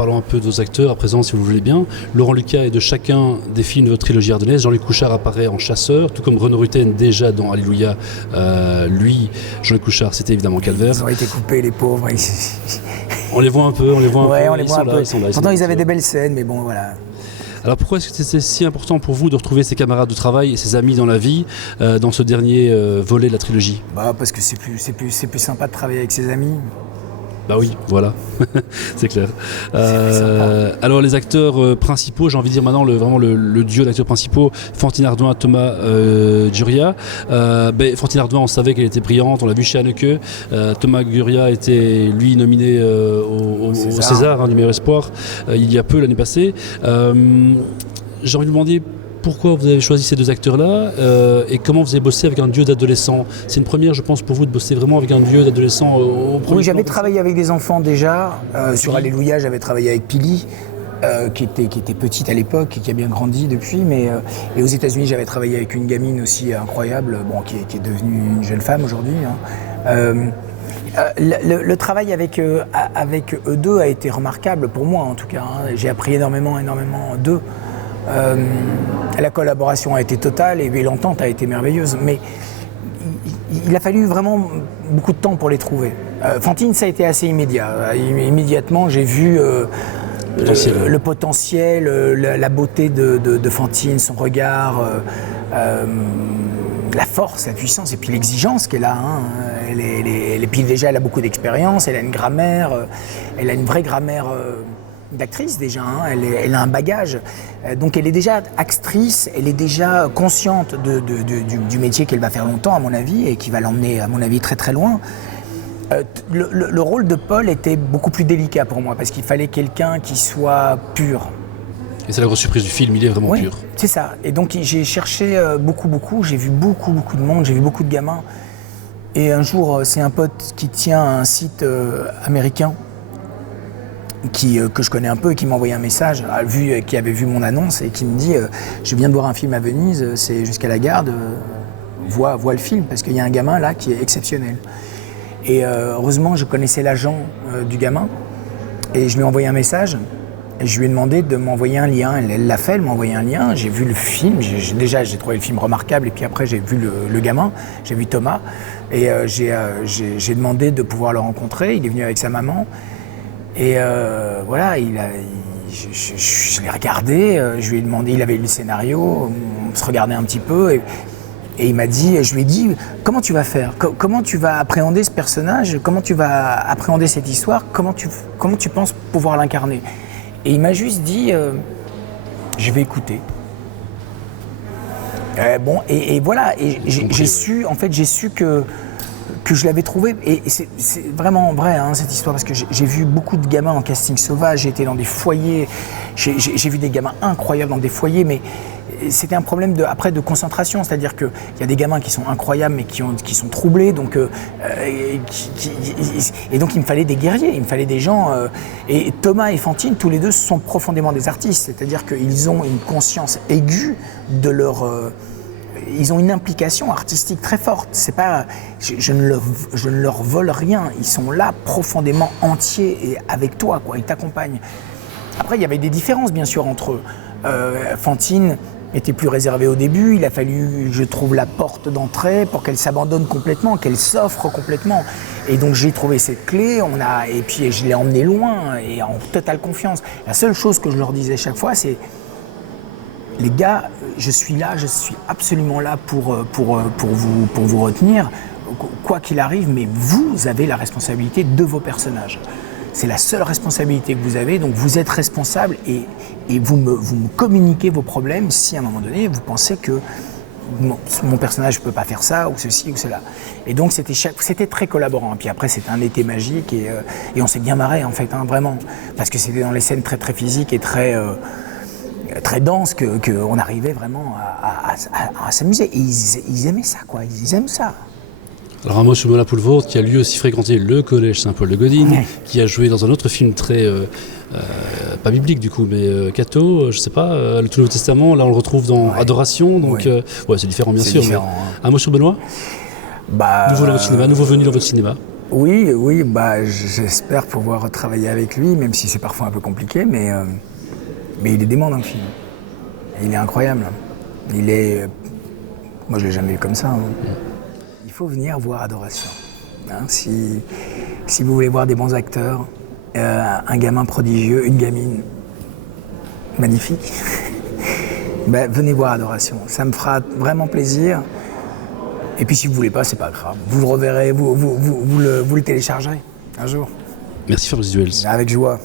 parlons un peu de nos acteurs à présent, si vous le voulez bien. Laurent Lucas est de chacun des films de votre trilogie ardennaise. Jean-Luc Couchard apparaît en Chasseur, tout comme Renaud Rutten déjà dans Alléluia. Jean-Luc Couchard, c'était évidemment Calvaire. Ils ont été coupés, les pauvres. On les voit un peu, on les voit un peu. Ils sont là. Pourtant, ils avaient des belles scènes, mais bon, voilà. Alors pourquoi est-ce que c'était si important pour vous de retrouver ses camarades de travail et ses amis dans la vie dans ce dernier volet de la trilogie ? Parce que c'est plus sympa de travailler avec ses amis. Bah oui, voilà, c'est clair. Alors les acteurs principaux, j'ai envie de dire maintenant vraiment le duo d'acteurs principaux, Fantine Ardouin, Thomas Guria. Fantine Ardouin, on savait qu'elle était brillante, on l'a vu chez Haneke. Thomas Guria était lui nominé au César du meilleur espoir il y a peu l'année passée. J'ai envie de demander pourquoi vous avez choisi ces deux acteurs-là et comment vous avez bossé avec un duo d'adolescents. C'est une première, je pense, pour vous de bosser vraiment avec un duo d'adolescents au premier. Oui, j'avais travaillé avec des enfants déjà. Sur Alléluia, j'avais travaillé avec Pili, qui était petite à l'époque et qui a bien grandi depuis. Et aux États-Unis, j'avais travaillé avec une gamine aussi incroyable, qui est devenue une jeune femme aujourd'hui. Le travail avec eux deux a été remarquable pour moi, en tout cas. J'ai appris énormément d'eux. La collaboration a été totale et l'entente a été merveilleuse, mais il a fallu vraiment beaucoup de temps pour les trouver. Fantine, ça a été assez immédiat. Immédiatement, j'ai vu le potentiel, la beauté de Fantine, son regard, la force, la puissance et puis l'exigence qu'elle a. Et puis déjà, elle a beaucoup d'expérience, elle a une grammaire, elle a une vraie grammaire d'actrice déjà, elle a un bagage, donc elle est déjà actrice, elle est déjà consciente du métier qu'elle va faire longtemps à mon avis et qui va l'emmener à mon avis très très loin. Le rôle de Paul était beaucoup plus délicat pour moi parce qu'il fallait quelqu'un qui soit pur. Et c'est la grosse surprise du film, il est vraiment pur. C'est ça, et donc j'ai cherché beaucoup, j'ai vu beaucoup de monde, j'ai vu beaucoup de gamins et un jour c'est un pote qui tient un site américain que je connais un peu et qui m'a envoyé un message, qui avait vu mon annonce et qui me dit je viens de voir un film à Venise, c'est jusqu'à la gare, vois le film parce qu'il y a un gamin là qui est exceptionnel. Et heureusement je connaissais l'agent du gamin et je lui ai envoyé un message et je lui ai demandé de m'envoyer un lien. Elle l'a fait, elle m'a envoyé un lien, j'ai vu le film, j'ai trouvé le film remarquable et puis après j'ai vu le gamin, j'ai vu Thomas et j'ai demandé de pouvoir le rencontrer, il est venu avec sa maman. Et voilà, je l'ai regardé, je lui ai demandé, il avait lu le scénario, on se regardait un petit peu et il m'a dit, je lui ai dit, comment tu vas faire ? Comment tu vas appréhender ce personnage ? Comment tu vas appréhender cette histoire ? Comment tu penses pouvoir l'incarner ? Et il m'a juste dit, je vais écouter. Et voilà, et j'ai su que je l'avais trouvé, et c'est vraiment vrai cette histoire, parce que j'ai vu beaucoup de gamins en casting sauvage, j'ai été dans des foyers, j'ai vu des gamins incroyables dans des foyers, mais c'était un problème de concentration, c'est-à-dire qu'il y a des gamins qui sont incroyables mais qui sont troublés, donc, et donc il me fallait des guerriers, il me fallait des gens, et Thomas et Fantine, tous les deux sont profondément des artistes, c'est-à-dire qu'ils ont une conscience aiguë de leur... ils ont une implication artistique très forte. C'est pas, je ne leur vole rien. Ils sont là profondément entiers et avec toi, quoi. Ils t'accompagnent. Après, il y avait des différences, bien sûr, entre eux. Fantine était plus réservée au début. Il a fallu, je trouve, la porte d'entrée pour qu'elle s'abandonne complètement, qu'elle s'offre complètement. Et donc, j'ai trouvé cette clé. Et puis, je l'ai emmenée loin et en totale confiance. La seule chose que je leur disais chaque fois, c'est: les gars, je suis là, je suis absolument là pour vous retenir, quoi qu'il arrive, mais vous avez la responsabilité de vos personnages. C'est la seule responsabilité que vous avez, donc vous êtes responsable et vous me communiquez vos problèmes si à un moment donné vous pensez que mon personnage ne peut pas faire ça ou ceci ou cela. Et donc c'était très collaborant. Et puis après c'était un été magique et on s'est bien marré en fait, vraiment, parce que c'était dans les scènes très très physiques et très dense qu'on arrivait vraiment à s'amuser. Et ils aimaient ça, quoi. Ils aiment ça. Alors un mot sur Mona Poulvord, qui a lui aussi fréquenté le collège Saint-Paul-de-Godin, qui a joué dans un autre film très, pas biblique du coup, mais catho, je sais pas, le Tout Nouveau Testament, là on le retrouve dans Adoration, donc c'est différent bien sûr. Différent, mais... Un mot sur Benoît, nouveau venu dans votre cinéma. Oui, bah, j'espère pouvoir travailler avec lui, même si c'est parfois un peu compliqué, mais il est dément dans le film. Il est incroyable. Moi, je l'ai jamais vu comme ça. Hein. Il faut venir voir Adoration. Hein, si vous voulez voir des bons acteurs, un gamin prodigieux, une gamine magnifique, ben, venez voir Adoration. Ça me fera vraiment plaisir. Et puis si vous voulez pas, c'est pas grave. Vous le reverrez, vous le téléchargerez un jour. Merci Fabrice Duels. Avec joie.